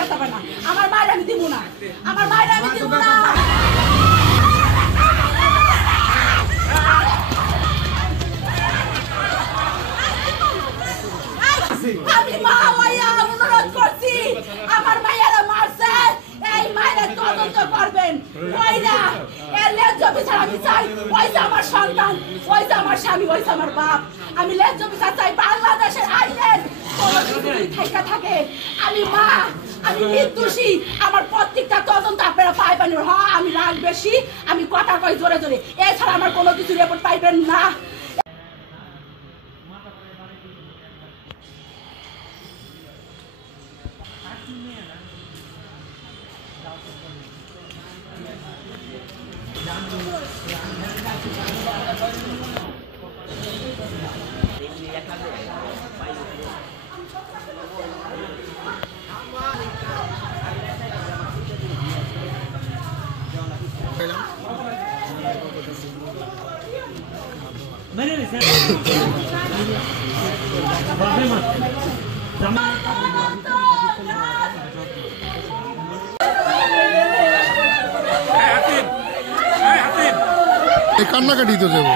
আমার মায়ের আমি দিব না, আমার মায়ের আমি দিব না। আমি মা হইয়া অনুরোধ করছি, আমার মায়েরা মারছে, এই মায়ের তদন্ত করবেন। ওইরা এর ন্যায্য বিচার আমি চাই। ওইটা আমার সন্তান, ওইটা আমার স্বামী, ওইটা আমার বাপ। আমি ন্যায্য বিচার চাই। বাংলাদেশের আইনের কোনো কিছু থাইকা থাকে, আমি মা, আমি নির্দোষী। আমার প্রত্যেকটা তদন্ত আপনারা পাইবেন। হ্যাঁ, আমি রাগ বেশি, আমি কথা কই জোরে জোরে, এছাড়া আমার কোনো কিছু রিপোর্ট পাইবেন না। কান্নাকাটি তো যাবো।